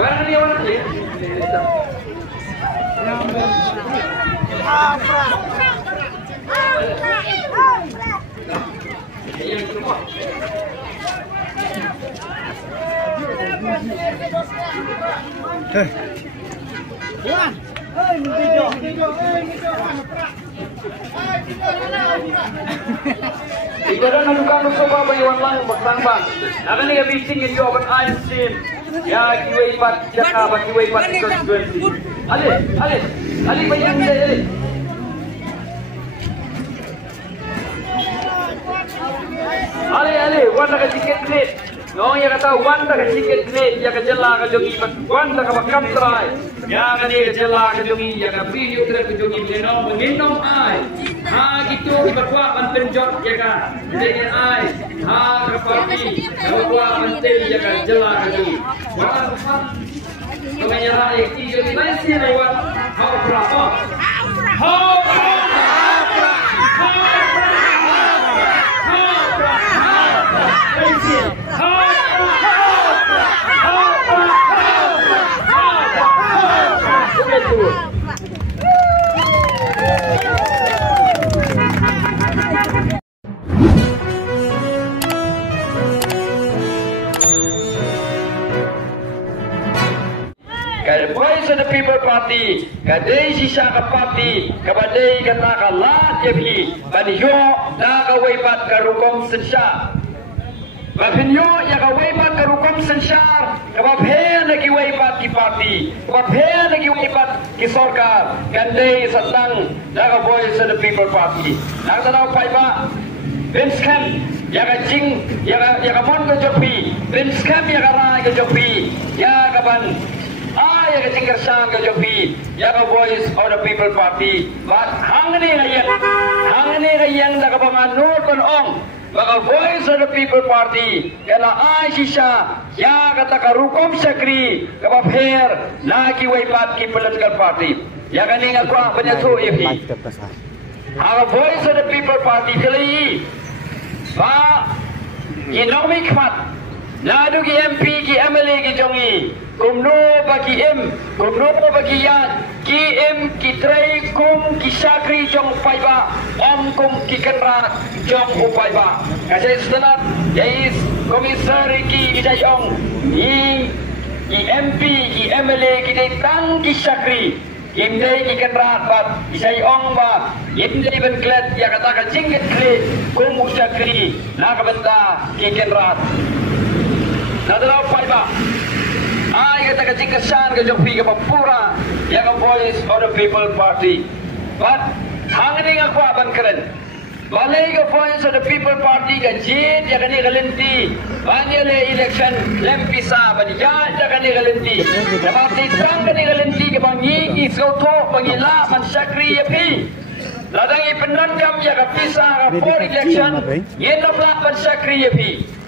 Barang dia orang ni. Ibadah nadukan soba bayuan lang magbang. Akan ni gabiting yung yoban Einstein. Ya kiway pat jaka bat kiway pat constituency. Ali bayang ali. Ali, wala ka ticket plate. No, ya kata wala ka ticket plate, ya ka jala ka jogi pat wala ka bakam try. Ya ka ni jala ka jogi, ya ka video ka jogi minum ai. Ha gitu berkuah penjot ya ka. Dengan ai. Ha kerpati, berkuah penting ya ka jala ka jogi. Wala ka. Penganyara iki jogi masih lewat. How berapa? Voice of the People Party, kadai sisa ka party, kabadai kata kalat jepi, baniyo na kawaipat karukom sensya. Bapinyo ya kawaipat karukom sensya, kabaphe na kiwaipat ki party, kabaphe na kiwaipat ki sarkar, kadai satang na Voice of the People Party. Nang tanaw paiba, Vince Camp, ya ka jing, ya ka mon ka jepi, Vince Camp ya ka rai ka jepi, ya ka ban. Ya kecing kersan ke Jopi, ya ke Voice of the People Party. But hang ni kayang dah kepamanut pun ong. Baka Voice of the People Party, kala ay sisa, ya kata karukom sakri, kapapher, lagi waipat ki political party. Ya kaning aku banyak tu ifi. Hang Voice of the People Party kali, ba, inomi kmat. Nadu ki MP ki MLA ki jongi kumno bagi kumno bagi yan ki ki tray kum ki sakri jong paiba kum ki kenra jong upaiba kasi setelah yais komisari ki jayong ki MP ki MLA ki tang ki sakri Kimdai ki kenra bat isai ong ba yimdai ben klet ya kata ka jingit klet kum sakri na ka benda ki kenra Nadalaw pa iba. Ay kata kacikasan ka Jopi ka papura ya ka Voice of the People Party. But hangin nga kuaban keren. Balay ka Voice of the People Party ka jid ya kani kalinti. Banyale election lempisa baniya ya kani kalinti. Namati trang kani kalinti ka bangi isoto bangila man sakri ya pi. Ladang ipenon kam ya ka pisa ka for election. Yen na man sakri ya pi.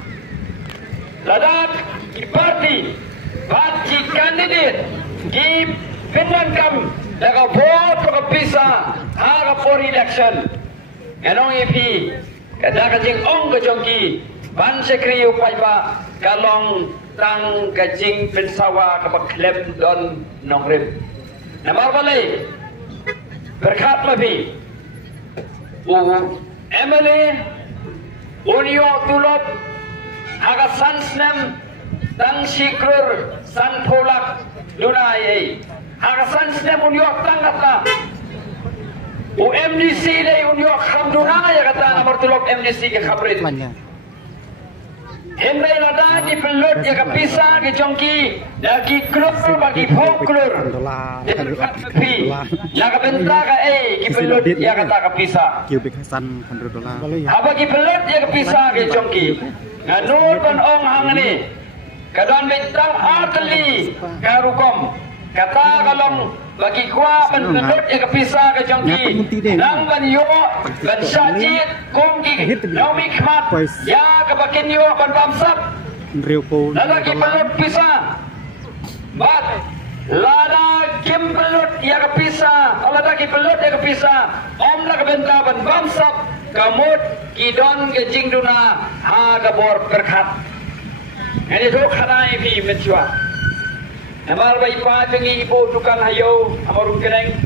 Ladat ki parti, parti candidate, ki pinang kam, daga vote ka pisa, haga for election. Anong ipi, kada kajing ong kajongki, ban sekri upay ba, kalong tang kajing pensawa kapaklep don nongrib. Namarbalay, berkat lebih, MLA, Unyo Tulop, Haga sansnem tang sikrur san polak dunai. Haga sansnem unyok tangkatla. UMDC le unyok kham dunai kata nomor tulok MDC ke khabrit. Hemrai lada di pelut ya kapisa ke jongki lagi klub bagi folklor. Ya kabenta ka ki pelut ya kata kapisa. $100. Haba ki pelut ya kapisa ke jongki. Nganur kan ong hangani kadon bintang atli karukom kata kalong bagi kuah penut ya kepisah ke jongki nang ban yo ban sajid kumki naumi khmat ya kebakin yo ban bamsap lagi penut pisah bat lada kim pelut ya kepisah lada ki pelut ya kepisah om la kebenta ban bamsap kamut kidon ke jingduna ha gabor berkat ini tu khanai pi menjua Namal bai pa tengi ibu tukan hayo amarung keneng.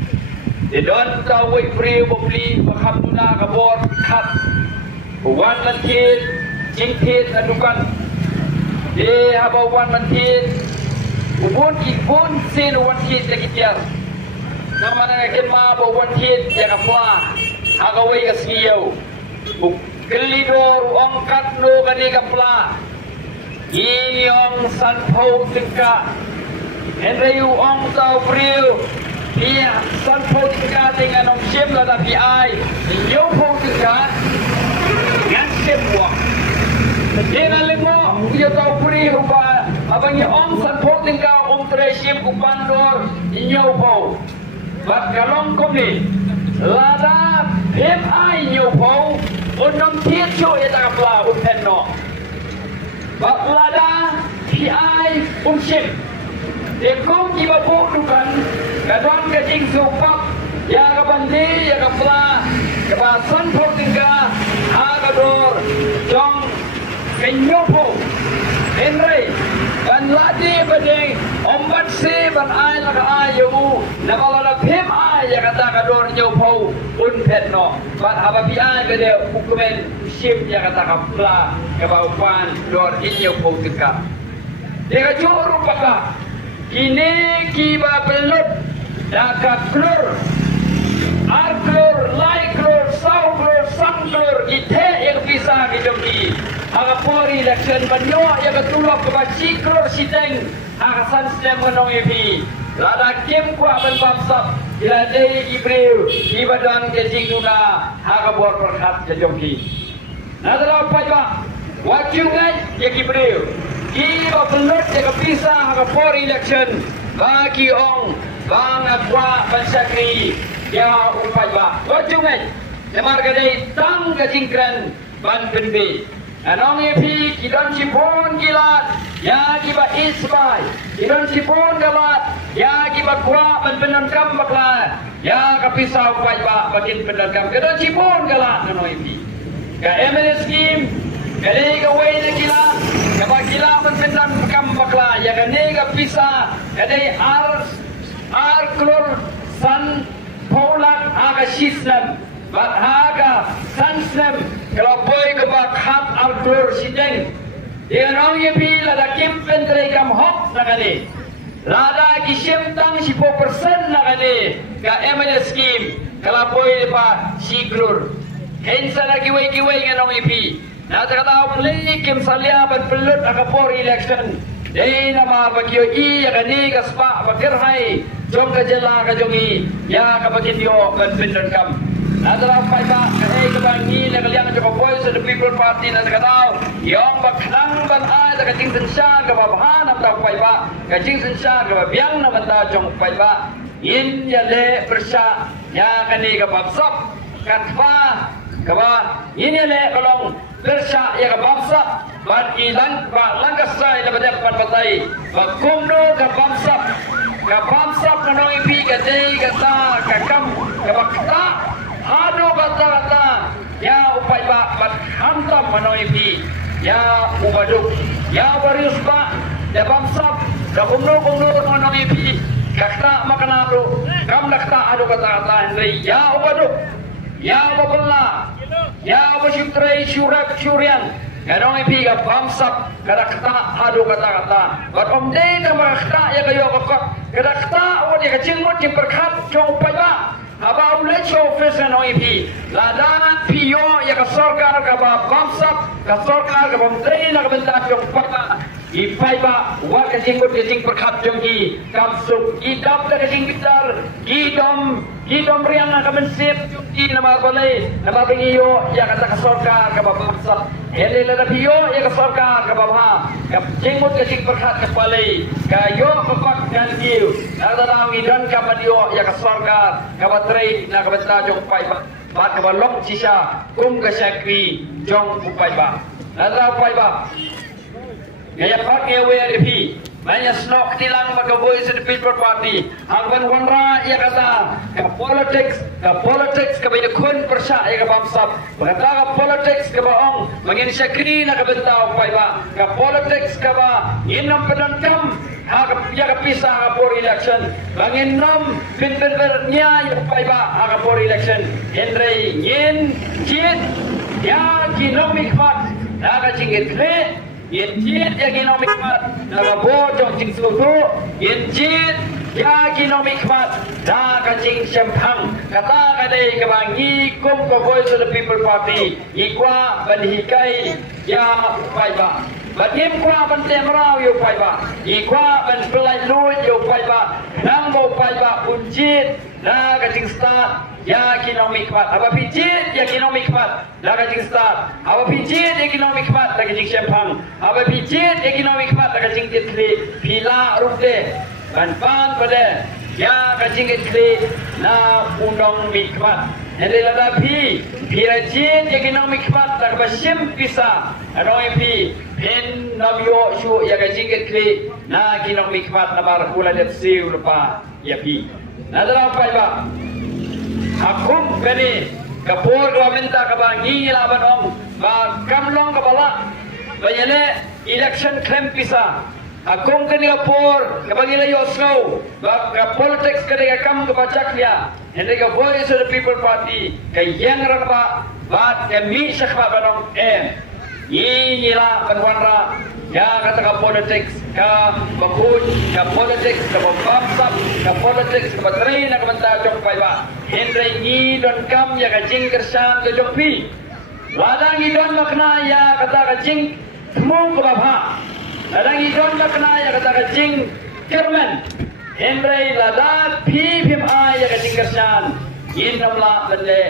Di don tau wai free beli bakam tuna kabor kat. Wan mantit jingtit adukan. Di haba wan mantit ubun sin wan tit lagi tiar. Nama nak ma ba wan tit ya kapla. Agawai kasiyau. Kelidor ongkat no kani kapla. Inyong sanpau tingka. Henrayu ong tau priu. Iya sanpau tingka dengan ong sim lah tapi ai. Inyong pau tingka. Ngan sim wak. Jangan lemo. Iya tau priu ba. Abangnya ong sanpau tingka ong tresim kupandor. Inyong pau. Bat kalong kom ni. Lada hep ai inyong pau. Unam tiet cho ya tak kapla upen no. Bak lada PI umship. Dekong iba po dukan. Kadang kajing supap. Ya kabandi ya kapla. Kabasan po tingga. Hagador. Jong kenyopo. Henry. Dan ladi bading. Ombat si ban ay laka ayo. Nakalala pim ay ya kata kador nyopo. Unpet no. Bat haba PI gede ukumen. Ship ya kata kapla kabapan dor inyo po tika. Deka juru paka kini kiba belut daka klur arklur laiklur sauklur sangklur ite yang bisa hidupki. Agapori election banyo yang ketulok kebaci klur siteng akasan sedang menong epi. Lada kim kwa ben babsap iladei ibril ibadan kejing nuna agabor perkat jajongki. Nadra pajak wajib ya kibril kiba belut ya kepisa haka election bagi ong bang akwa bansakri ya upajak wajib nemar gadai tang kajingkran ban benbe anong epi kidon sipon gilat ya kiba isbai kidon sipon galat ya kiba kwa ban penangkam bakla ya kepisa upajak bagian penangkam kidon sipon galat anong epi ka MNS scheme kali ka way na kila kapag kila magpindang bakla ya kani ka pisa kani ar klor san polak aga sislam bat haga sanslam kalau boy ka bakhat ar klor sideng dia nong yepi lada kim pentre kam hok na kani lada kisim tang 10% na kani ka MNS scheme kalau boy pa si klor Hensa na kiway-kiway nga nung ipi. Natakataw mali kim salya belut akapor election. Day na mabagyo iya kani kaspa bagirhay. Jong kajala kajongi. Ya kapagindyo ganpindon kam. Nataraw pa iba kahit kabangi na kalyangan sa kapoy sa The People Party natakataw. Yung baknang banay na kajingsan siya kababahan ang tao pa iba. Kajingsan siya kababiyang naman tao jong pa iba. Yin yale bersya ya kani kababsap. Katpa kaba ini le kolong bersya ya kabamsa ban ilang ba langkasai le badap pan batai ba kumno kabamsa kanong ipi gadei kata kakam kabakta ado kata ya upai ba bat hantam kanong ipi ya ubaduk ya barius ba ya bamsa da kumno kanong ipi kakta makanado kam nakta ado kata Henry ya ubaduk ya baballa ya basyutray syurab syurian ganong ipiga bamsap kadakta ado kata bat omde na makakta ya kayo kakot kadakta o di kacingmot yung perkat chong pala haba ulit sa office na nong ipi lada piyo ya kasorkar kaba bamsap kasorkar kaba omde na kabenta chong pala ipay ba wa kacingmot kacing perkat chong i kapsuk idap na kacing bitar gidom riang na kamensip i na mabalay na mabingiyo ya kata kasorkar kaba bamsap hele la piyo ya kasorkar kaba ha kacingmot kacing perkat kapalay kayo kapak gangiyo nadadaw idan kapadiyo ya kasorkar kaba tray na kabenta chong pay ba bat kabalok sisa kum kasyakri chong upay ba nadadaw pay ba Gaya pak ngewe repi, Banyak snok tilang maka Voice of the People Party. Hangban wanra ia kata ke politics ke banyak kun persyak ia ke bangsa. Berkata ke politics ke baong mangin syakri nak bentau pai ba. Ke politics ke ba inam pedangkam ia ke pisah ke for election. Mangin nom pinternya ia pai ba ke for election. Henry yin jit ya kinomik mat naga cingit kle yin jit ya kinomik mat naga bojong cing sudu yin jit ya kinomik mat naga cing sempang kata kadai kebangi kum ko Voice of the People Party ikwa banhikai ya pai ba batim kwa ban temrau yo pai ba ikwa ban pelai lut yo pai ba nang mo pai ba unjit naga cing start ya kinomik mat apa pijit ya kinomik mat laga jing start apa pijit ya kinomik mat laga jing sempang apa pijit ya kinomik mat laga jing ditli pila rupde ban pada ya kajing itli na undang mikmat hele lada pi rajin ya kinomik mat laga basim pisa anoi pi pen namyo shu ya kajing itli na kinomik mat na barakula lepsiu lupa ya pi na dalam pai ba Akum kani kapur ko minta ka ba laban om ba kamlong ka bala bayane election claim pisa akum kani kapur ka ba yo snow ba ka politics kani ka kam ka bachak ya hindi ka Voice of the People Party ka yang ra ba ka mi sakha ba nom nila banwanra ya kata ka politics ka bakun ka politics ka bangsa ka politics ka batray na kamanta jong pai ba Henry ni don kam ya ka jing kersan ka jong pi ladang i don makna ya kata ka jing mung ka ba ladang i don makna ya kata ka jing kerman Henry ladak pi phim ai ya ka jing kersan in namla bende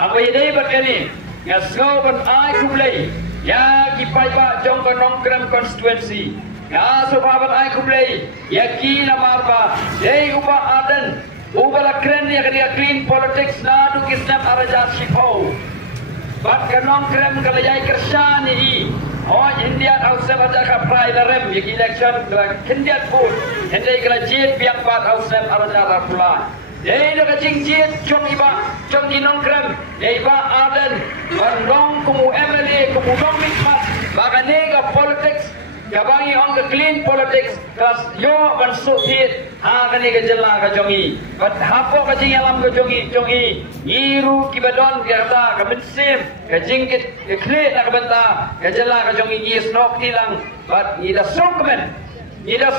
apa ini berkini ngasau ban ai kumlei ya kipai ba jong nongkram constituency ya sobat ai kumlei ya ki lamar ba dei uba adan uba la kren ya clean politics na du kisnam araja sipo bat nongkram kala yai kersan ni oh India house baca ka prai larem ya election kala kendiat pun hendai kala jit biang bat house araja pula Dei nak cincin jom iba jom dinongkram iba adan bandong kumu MLA kumu domikmat bagane ka politics kabangi on ka clean politics kas yo ban suhit ha kani ka jela ka jongi bat hapo ka jing alam ka jongi iru kibadon kata ka mitsim ka jingkit ka kle na ka banta ka jela ka jongi is nok tilang bat ida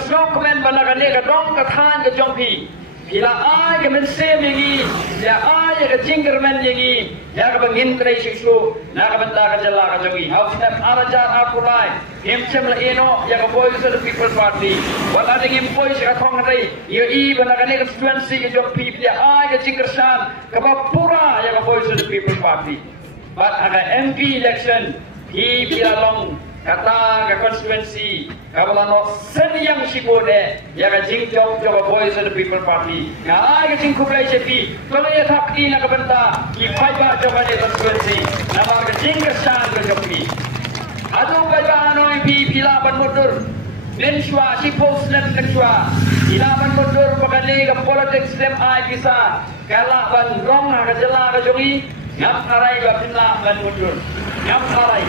sokmen banakane ka dong ka than ka jongpi Bila ay ka mensem yangi, ya ay ka jingerman yangi, ya ka bangin tray sisu, na ka banta ka jala ka jongi. House step arajan apulay, imchem la ino, ya ka Voice of the People Party. Wala ding impoy siya ka thong ray, iyo iba na ka ni constituency ka jong pip, ya ay ka jingersan, ka bapura, ya ka Voice of the People Party. But aga MP election, bila long, kata ka constituency kabalano senyang sipode ya ka jingjong jo Voice of the People Party na ay ka jingkublay sepi kalau ya thakti na kabanta ki phaiba jo ka constituency na ba ka jingkasan ka jopi adu ka ano pi pilaban motor denswa si post net denswa pilaban motor pakali ka politics dem ay bisa kala ban rong ka jela ka jogi ngap arai ka pilaban motor ngap arai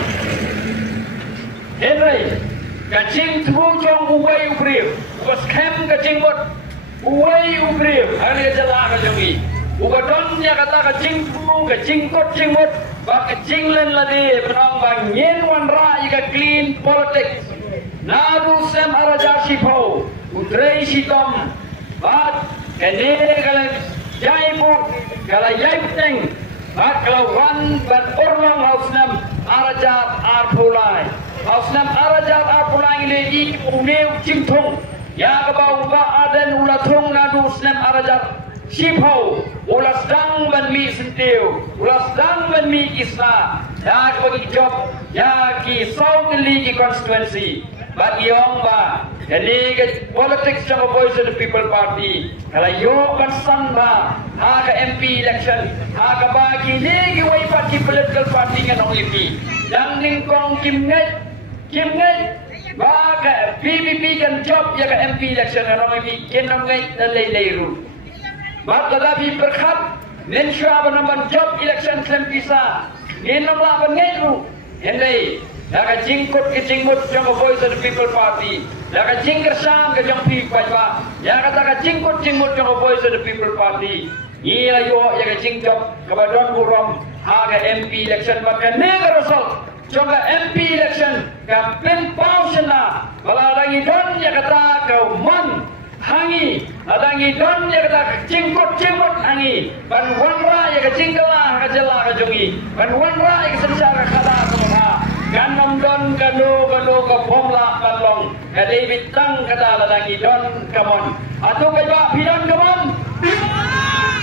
Henry, kacing terujung uway ubriu, was kem kacing mot, uway ubriu, hari jala kajongi, ugadonnya kata kacing terung, kacing kot cing mot, bak kacing len ladi, penambang yen wanra ika clean politics, nadu sem araja sipo, utrei sitom, bat kene kala jaipur, kala jaipteng, bat kalau wan bat orlong hausnam arajat arpulai. Ausnam arajat apulang ini unew cingtung ya kebau ba adan ulatung nadu snam arajat sipau ulas dang ban mi sentiu ulas dang ban mi isla ya bagi job ya ki saung li constituency bagi ong ba jadi ke politics jang Voice of the People Party kalau yo kan sang ba ha ka MP election ha ka bagi ni ki wai party political party ngan ong MP yang ning kong kim ngai ba ka PPP kan job ya ka MP election orang ini kenong ngai na leiru. Mak kadapi berkat mensua benaman job election sem bisa kenong la bengeru. Hendai Laka jingkut ke jingmut jong Voice of the People Party. Laka jingker sang ke jong pi pajwa. Ya kata ka jingkut jingmut jong Voice of the People Party. Iya yo ya ka jingkop kabadon burom ha ka MP election maka negar result. Jong ka MP election ka pin pausna. Bala langi don ya kata kau mon hangi adangi don ya kata jingkut jingmut hangi. Ban wanra ya ka jingkala ka jela ka jongi. Ban wanra ya ka sensara kata ka Ganam don kanu ke pomla kalong ke David tang kada ladangi don kamon atau ke ba bidan kamon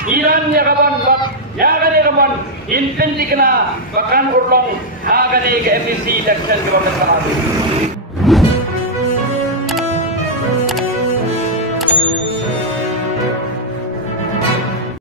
Iran ya kamon ya kane kamon infinity kena bahkan urlong ha kane ke MPC election ke